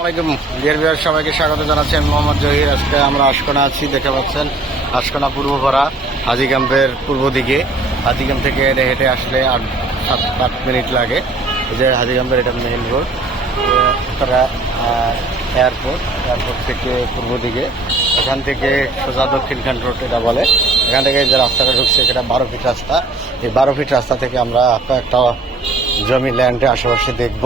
আসসালামাইকুম বিহার সবাইকে স্বাগত জানাচ্ছি আমি মোহাম্মদ জহির। আজকে আমরা আশকোনা আছি দেখে পাচ্ছেন, আশকোনা পূর্বপাড়া হাজি ক্যাম্পের পূর্ব দিকে। হাজি ক্যাম্প থেকে হেঁটে হেঁটে আসলে আট, সাত, আট মিনিট লাগে। এই যে হাজি ক্যাম্পের এটা মেইন রোড তারা এয়ারপোর্ট এয়ারপোর্ট থেকে পূর্ব দিকে। এখান থেকে সোজা দক্ষিণখান রোড এটা বলে। এখান থেকে যে রাস্তাটা ঢুকছে, সেটা বারো ফিট রাস্তা। এই বারো ফিট রাস্তা থেকে আমরা একটা জমি ল্যান্ডে আশেপাশে দেখব।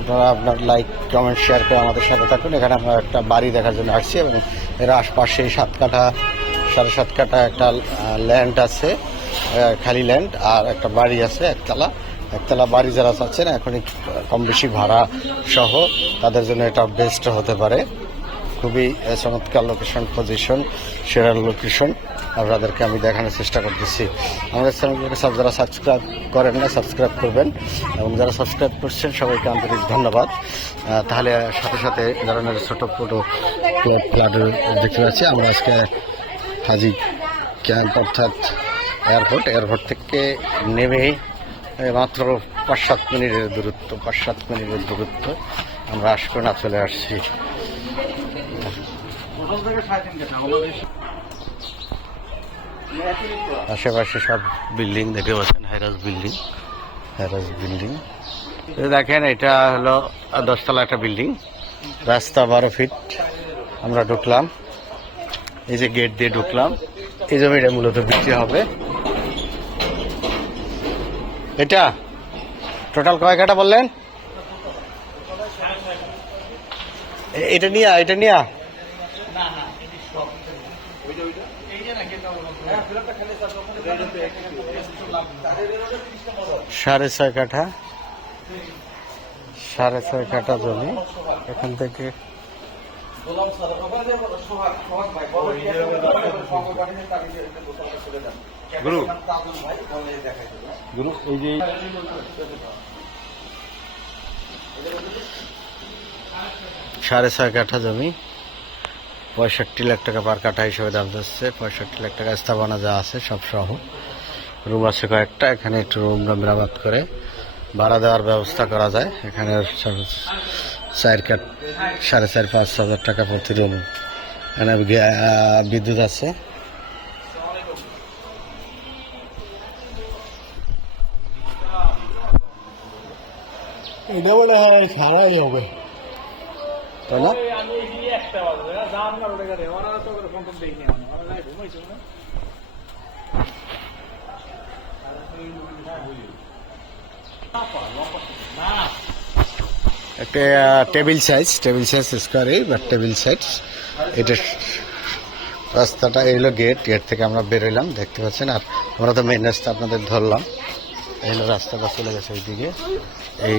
আপনারা আপনার লাইক কমেন্ট শেয়ার করে আমাদের সাথে থাকুন। এখানে আমরা একটা বাড়ি দেখার জন্য আসছি এবং এর আশপাশে সাত কাঠা, সাড়ে সাত কাঠা একটা ল্যান্ড আছে খালি ল্যান্ড আর একটা বাড়ি আছে, একতলা। একতলা বাড়ি যারা চাচ্ছেন এখনই কম বেশি ভাড়া সহ তাদের জন্য এটা বেস্ট হতে পারে। খুবই চমৎকার লোকেশন পজিশন সেরা লোকেশন আপনাদেরকে আমি দেখানোর চেষ্টা করতেছি। আমাদের চ্যানেলকে সব যারা সাবস্ক্রাইব করেন না সাবস্ক্রাইব করবেন। এবং যারা সাবস্ক্রাইব করছেন, সবাইকে আন্তরিক ধন্যবাদ। তাহলে সাথে সাথে ধরনের ছোটো ছোটো ফ্ল্যাট দেখতে পাচ্ছি। আমরা আজকে হাজি ক্যাম্প, অর্থাৎ এয়ারপোর্ট এয়ারপোর্ট থেকে নেমে মাত্র পাঁচ সাত মিনিটের দূরত্ব পাঁচ সাত মিনিটের দূরত্ব। আমরা আসব না চলে আসছি। আশেপাশে সব বিল্ডিং দেখে পাচ্ছেন হাইরাস বিল্ডিং। হাইরাস বিল্ডিং। দেখেন, এটা হলো দশতলা একটা বিল্ডিং। রাস্তা বারো ফিট। আমরা ঢুকলাম। এই যে গেট দিয়ে ঢুকলাম। এই জমিটা মূলত বিক্রি হবে। এটা? টোটাল কয় কাটা বললেন? এটা নিয়া এটা নিয়া। সাড়ে ছয় কাঠা। সাড়ে ছয় কাঠা জমি। এখান থেকে গুরু। গুরু এই যে সাড়ে ছয় কাঠা জমি। পঁয়ষট্টি লাখ টাকা পার কাঠা হিসেবে দাম যাচ্ছে পঁয়ষট্টি লাখ টাকা স্থাপনা যা আছে সব সহ। রুম আছে কয়েকটা, এখানে একটু রুম মেরামত করে ভাড়া দেওয়ার ব্যবস্থা করা যায়। এখানে চার কাঠ, সাড়ে চার, পাঁচ হাজার টাকা প্রতি রুম। এখানে বিদ্যুৎ আছে। এটা বলে হয় সারাই হবে। তাই না? একটা টেবিল সাইজ টেবিল সাইজ স্কোয়ারই বা টেবিল সাইজ এটা রাস্তাটা, এই হলো গেট গেট থেকে আমরা বেরোলাম দেখতে পাচ্ছেন? আর আমরা তো মেন রাস্তা আপনাদের ধরলাম। এই হলো রাস্তাটা চলে গেছে ওইদিকে। এই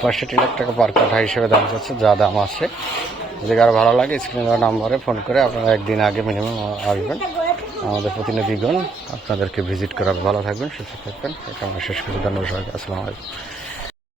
পঁয়ষট্টি লাখ টাকা পার কাঠা হিসেবে দাম যাচ্ছে, যা দাম আছে। যে কারও ভালো লাগে স্ক্রিনের নাম্বারে ফোন করে আপনারা একদিন আগে মিনিমাম আসবেন। আমাদের প্রতিনিধিগণ আপনাদেরকে ভিজিট করার ভালো থাকবেন, সুস্থ থাকবেন। এটা আমরা শেষ করে ধন্যবাদ আসসালামাইকুম